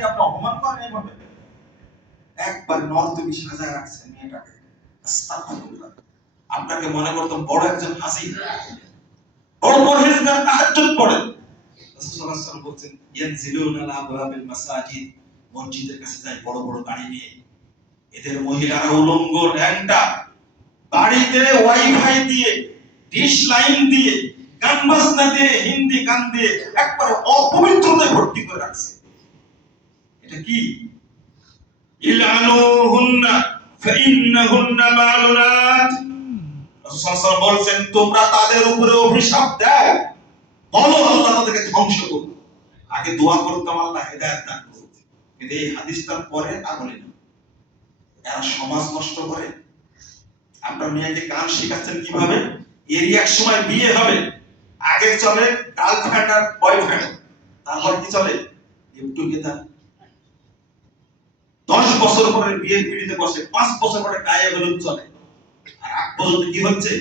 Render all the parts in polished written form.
দিয়ে আপনি অপমান করেন এইভাবে? একবার নর্তকী সাজায় রাখছেন মেয়েটাকে, আস্তাগফিরুল্লাহ। আপনাকে মনে করতাম বড় একজন হাসি, বড় পরহেজগার, তাহাজ্জুদ পড়েন। রাসূল সাল্লাল্লাহু আলাইহি ওয়াসাল্লাম বলেন, ইয়ানজিলুনা আলা আবওয়াবিল মাসাজিদ, মসজিদের কাছে যায় বড় বড় গাড়ি নিয়ে। এদের মহিলারা উলঙ্গ, ল্যাংটা, বাড়িতে ওয়াইফাই দিয়ে, ডিশ লাইন দিয়ে, গান বাজনা দিয়ে, হিন্দি গান দিয়ে একবারে অপবিত্রতায় ভর্তি করে রাখছে। এটা কি? ইলানুহুন্না ফাইন্নাহুন্না মালুনাত। রাসূল সাল্লাল্লাহু আলাইহি ওয়াসাল্লাম বলেন, তোমরা তাদের উপরে অভিশাপ দাও, বলো আল্লাহ তাদেরকে ধ্বংস করুন। আগে দোয়া করতাম আল্লাহ হেদায়েত দান করুন, কিন্তু এই হাদিসটার পরে আর বলি না। এরা সমাজ নষ্ট করে। আপনার মেয়েকে গান শেখাচ্ছেন কিভাবে? এরই এক সময় বিয়ে হবে, আগে চলে গার্লফ্রেন্ড আর বয়ফ্রেন্ড, তারপর কি চলে? টুগেদার। 10 বছর পরে বিয়ের পিড়িতে বসে, 5 বছর পরে গায়ে হলুদ চলে। আর আগ পর্যন্ত কি হচ্ছে?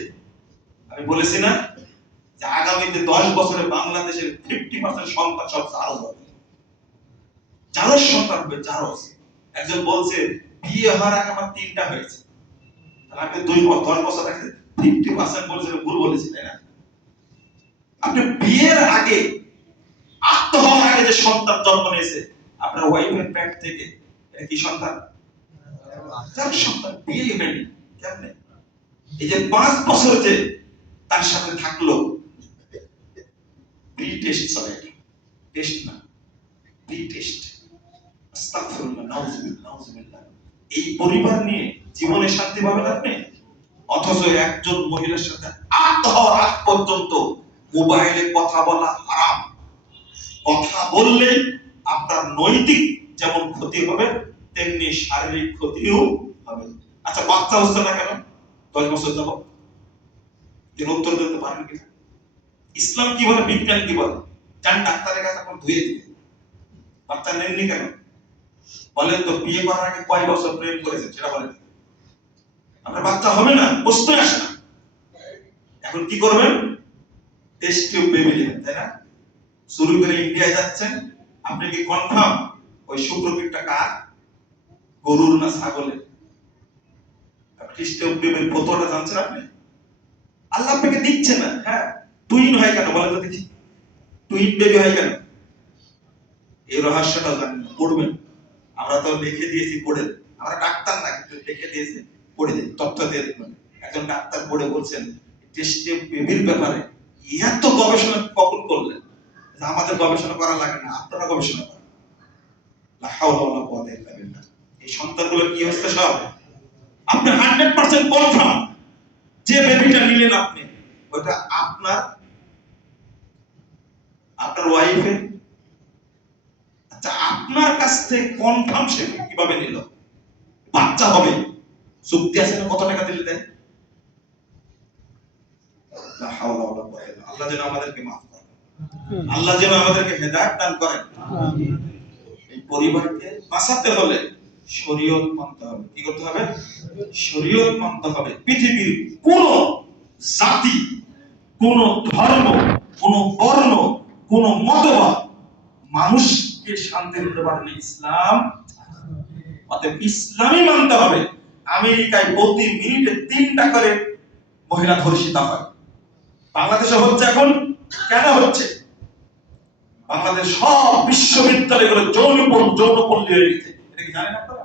আমি বলেছি না যে আগামীতে 10 বছরে বাংলাদেশের 50% সন্তান সব জারজ হবে। জারজ সন্তান হবে, জারজ। একজন বলছে বিয়ে হওয়ার আগে আমার 3টা হয়েছে। তাহলে আপনি 10 বছর আগে 50% বলেছেন, ভুল বলেছেন, তাই না? আপনি বিয়ের আগে, আত্ম হওয়ার আগে যে সন্তান জন্ম নিয়েছে আপনার ওয়াইফের পেট থেকে, এটা কি সন্তান? যার সন্তান বিয়ে হয়নি। কেমনে? এই যে 5 বছর যে তার সাথে থাকলো, প্রি টেস্ট চলে, টেস্ট না, প্রি টেস্ট। আস্তাগফিরুল্লাহ, নাউযুবিল্লাহ, নাউযুবিল্লাহ। এই পরিবার নিয়ে জীবনে শান্তি পাবেন আপনি? অথচ একজন মহিলার সাথে আত্ম হওয়ার আগ পর্যন্ত মোবাইলে কথা বলা হারাম। কথা বললে আপনার নৈতিক যেমন ক্ষতি হবে, তেমনি শারীরিক ক্ষতিও হবে। আচ্ছা, বাচ্চা হচ্ছে না কেন 10 বছর যাব? এর উত্তর দিতে পারেন কিনা? ইসলাম কি বলে, বিজ্ঞান কি বলে? যান ডাক্তারের কাছে আপনি ধুয়ে দিবেন। বাচ্চা নেননি কেন? বলেন তো, বিয়ে করার আগে কয় বছর প্রেম করেছেন সেটা বলেন। আপনার বাচ্চা হবে না, প্রশ্নই আসে না। এখন কি করবেন? টেস্ট টিউব বেবি নেবেন, তাই না? শুরু করে ইন্ডিয়ায় যাচ্ছেন, আপনি কি কনফার্ম ওই শুক্রপিটটা কার? গরুর না ছাগলের? টেস্ট টিউব বেবির বোতলটা জানছেন আপনি? আল্লাহ আপনাকে দিচ্ছে না। হ্যাঁ, টুইন হয় কেন বলেন তো দেখি? টুইন বেবি হয় কেন? এই রহস্যটা জানেন না, পড়বেন। আমরা তো লিখে দিয়েছি, পড়েন। আমরা ডাক্তার না, কিন্তু লিখে দিয়েছি, পড়ে দিন, তথ্য দিয়ে দেখবেন। একজন ডাক্তার পড়ে বলছেন টেস্ট টিউব বেবির ব্যাপারে এত গবেষণা কখন করলেন? আমাদের গবেষণা করা লাগে না, আপনারা গবেষণা করেন। লা হাওলা ওয়ালা কুওয়াতা ইল্লা বিল্লাহ। এই সন্তানগুলো কি হচ্ছে সব? আপনি 100% কনফার্ম যে বেবিটা নিলেন আপনি, ওটা আপনার ওয়াইফের। আচ্ছা, আপনার কাছ থেকে কনফার্ম সে কিভাবে নিল? বাচ্চা হবে, চুক্তি আছে না, কত টাকা দিলে দেয়? লা হাওলা ওয়ালা কুওয়াতা ইল্লা। আল্লাহ যেন আমাদেরকে মাফ করেন, আল্লাহ যেন আমাদেরকে হেদায়েত দান করেন। এই পরিবারকে বাঁচাতে হলে শরীয়ত মানতে হবে। কি করতে হবে? শরীয়ত মানতে হবে। পৃথিবীর কোন জাতি, কোন ধর্ম, কোন বর্ণ, কোন মতবাদ মানুষকে শান্তি দিতে পারেনি ইসলাম। অতএব ইসলামই মানতে হবে। আমেরিকায় প্রতি মিনিটে 3টা করে মহিলা ধর্ষিতা হয়। বাংলাদেশে হচ্ছে এখন। কেন হচ্ছে? বাংলাদেশ সব বিশ্ববিদ্যালয়গুলো যৌনপল্লী হয়ে গেছে। এটা কি জানেন আপনারা?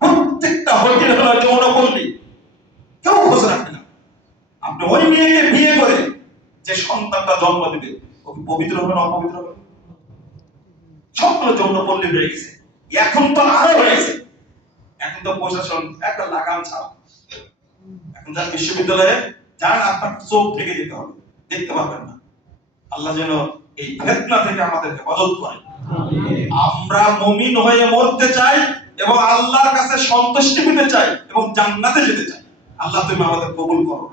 প্রত্যেকটা হোটেল হলো যৌনপল্লী। কেউ খোঁজ রাখে না। আপনি ওই মেয়েকে বিয়ে করে যে সন্তানটা জন্ম দেবে, ও কি পবিত্র হবে না অপবিত্র হবে? সবগুলো যৌনপল্লী হয়ে গেছে। এখন তো আরো হয়েছে। এখন তো প্রশাসন একটা লাগাম ছাড়া। এখন যার বিশ্ববিদ্যালয়ে যান, আপনার চোখ থেকে যেতে হবে, দেখতে পাবেন না। আল্লাহ যেন এই ফিতনা থেকে আমাদের হেফাজত করেন। আমরা মুমিন হয়ে মরতে চাই এবং আল্লাহর কাছে সন্তুষ্টি পেতে চাই এবং জান্নাতে যেতে চাই। আল্লাহ তুমি আমাদের কবুল করো।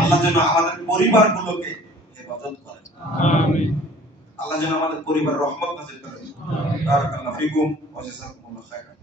আল্লাহ যেন আমাদের পরিবারগুলোকে হেফাজত করেন। আমিন। আল্লাহ যেন আমাদের পরিবার রহমত নাযিল করেন। বারাকাল্লাহু ফিকুম ওয়া জাযাকুমুল্লাহু খায়রান।